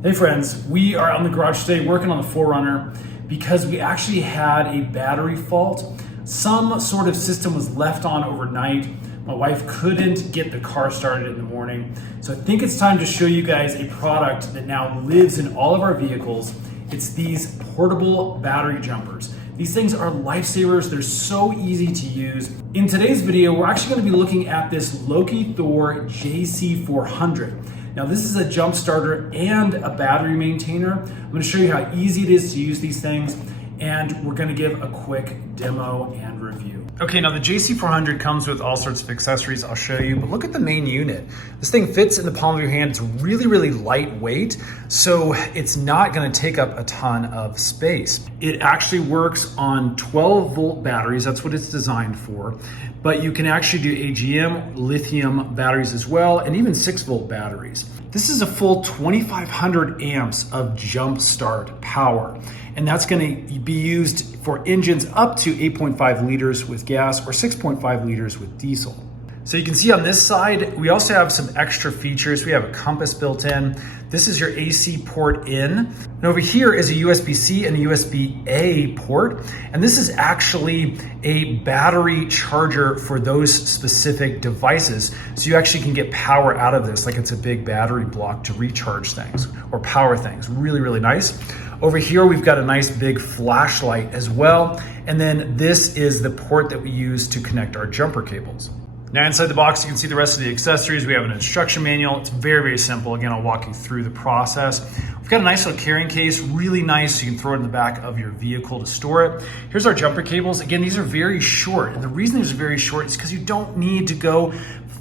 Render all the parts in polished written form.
Hey friends, we are on the garage today working on the 4Runner because we actually had a battery fault. Some sort of system was left on overnight. My wife couldn't get the car started in the morning. So I think it's time to show you guys a product that now lives in all of our vehicles. It's these portable battery jumpers. These things are lifesavers. They're so easy to use. In today's video, we're actually going to be looking at this LOKITHOR JC400. Now this is a jump starter and a battery maintainer. I'm going to show you how easy it is to use these things, and we're going to give a quick demo and review. Okay, now the JC400 comes with all sorts of accessories I'll show you, but look at the main unit. This thing fits in the palm of your hand. It's really lightweight, so it's not going to take up a ton of space. It actually works on 12-volt batteries. That's what it's designed for, but you can actually do AGM, lithium batteries as well, and even 6-volt batteries. This is a full 2,500 amps of jump start power, and that's going to be used for engines up to 8.5 liters with gas or 6.5 liters with diesel. So you can see on this side, we also have some extra features. We have a compass built in. This is your AC port in. And over here is a USB-C and a USB-A port. And this is actually a battery charger for those specific devices. So you actually can get power out of this, like it's a big battery block to recharge things or power things. Really nice. Over here, we've got a nice big flashlight as well. And then this is the port that we use to connect our jumper cables. Now inside the box, you can see the rest of the accessories. We have an instruction manual. It's very simple. Again, I'll walk you through the process. We've got a nice little carrying case, really nice. You can throw it in the back of your vehicle to store it. Here's our jumper cables. Again, these are very short. And the reason these are very short is because you don't need to go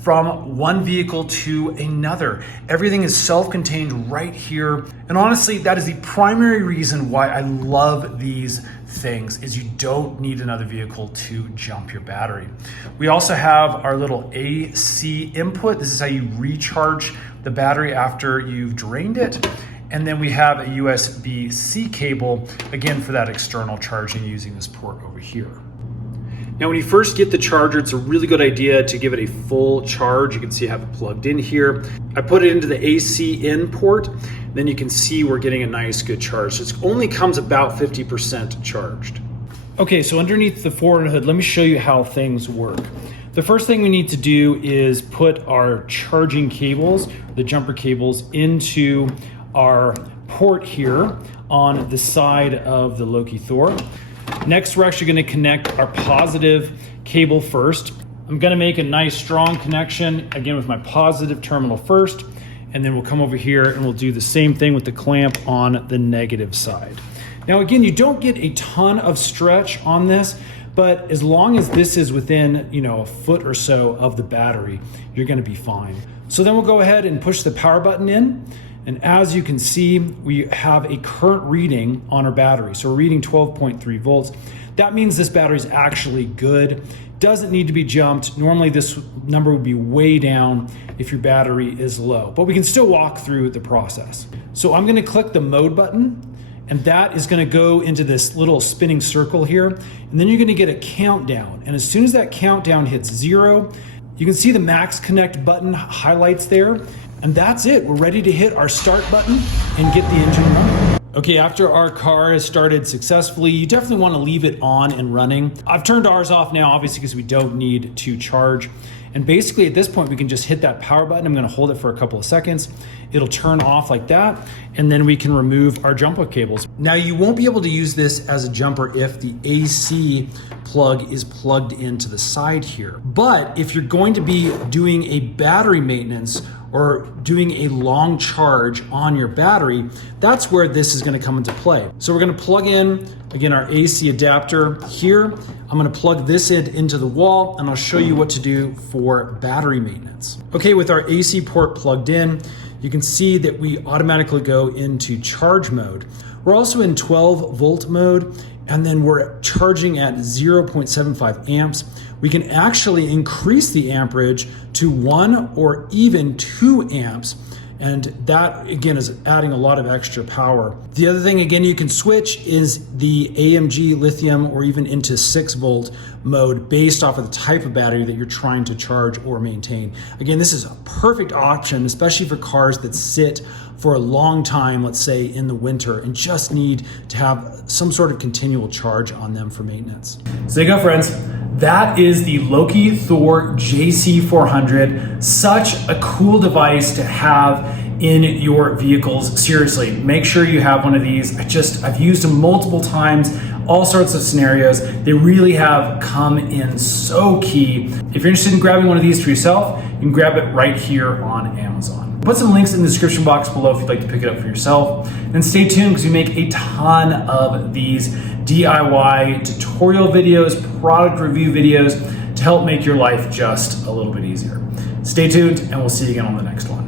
from one vehicle to another. Everything is self-contained right here. And honestly, that is the primary reason why I love these things, is you don't need another vehicle to jump your battery. We also have our little AC input. This is how you recharge the battery after you've drained it. And then we have a USB-C cable, again, for that external charging using this port over here. Now, when you first get the charger, it's a really good idea to give it a full charge. You can see I have it plugged in here. I put it into the AC in port. Then you can see we're getting a nice good charge. So it only comes about 50% charged. Okay, so underneath the 4Runner hood, let me show you how things work. The first thing we need to do is put our charging cables, the jumper cables, into our port here on the side of the LOKITHOR. Next, we're actually going to connect our positive cable first. I'm going to make a nice strong connection, again with my positive terminal first, and then we'll come over here and we'll do the same thing with the clamp on the negative side. Now again, you don't get a ton of stretch on this, but as long as this is within, a foot or so of the battery, you're going to be fine. So then we'll go ahead and push the power button in. And as you can see, we have a current reading on our battery. So we're reading 12.3 volts. That means this battery is actually good. Doesn't need to be jumped. Normally this number would be way down if your battery is low, but we can still walk through the process. So I'm gonna click the mode button, and that is gonna go into this little spinning circle here. And then you're gonna get a countdown. And as soon as that countdown hits 0, you can see the max connect button highlights there. And that's it. We're ready to hit our start button and get the engine running. Okay, after our car has started successfully, you definitely want to leave it on and running. I've turned ours off now, obviously, because we don't need to charge. And basically at this point, we can just hit that power button. I'm going to hold it for a couple of seconds. It'll turn off like that, and then we can remove our jumper cables. Now, you won't be able to use this as a jumper if the AC plug is plugged into the side here. But if you're going to be doing a battery maintenance or doing a long charge on your battery, that's where this is going to come into play. So we're going to plug in, again, our AC adapter here. I'm going to plug this into the wall, and I'll show you what to do for battery maintenance. Okay, with our AC port plugged in, you can see that we automatically go into charge mode. We're also in 12-volt mode, and then we're charging at 0.75 amps. We can actually increase the amperage to 1 or even 2 amps. And that, again, is adding a lot of extra power. The other thing, again, you can switch is the AMG lithium or even into 6-volt mode based off of the type of battery that you're trying to charge or maintain. Again, this is a perfect option, especially for cars that sit for a long time, let's say in the winter, and just need to have some sort of continual charge on them for maintenance. So there you go, friends. That is the LOKITHOR JC400. Such a cool device to have in your vehicles. Seriously, make sure you have one of these. I've used them multiple times, all sorts of scenarios. They really have come in so key. If you're interested in grabbing one of these for yourself, you can grab it right here on Amazon. Put some links in the description box below if you'd like to pick it up for yourself. And stay tuned because we make a ton of these DIY tutorial videos, product review videos to help make your life just a little bit easier. Stay tuned and we'll see you again on the next one.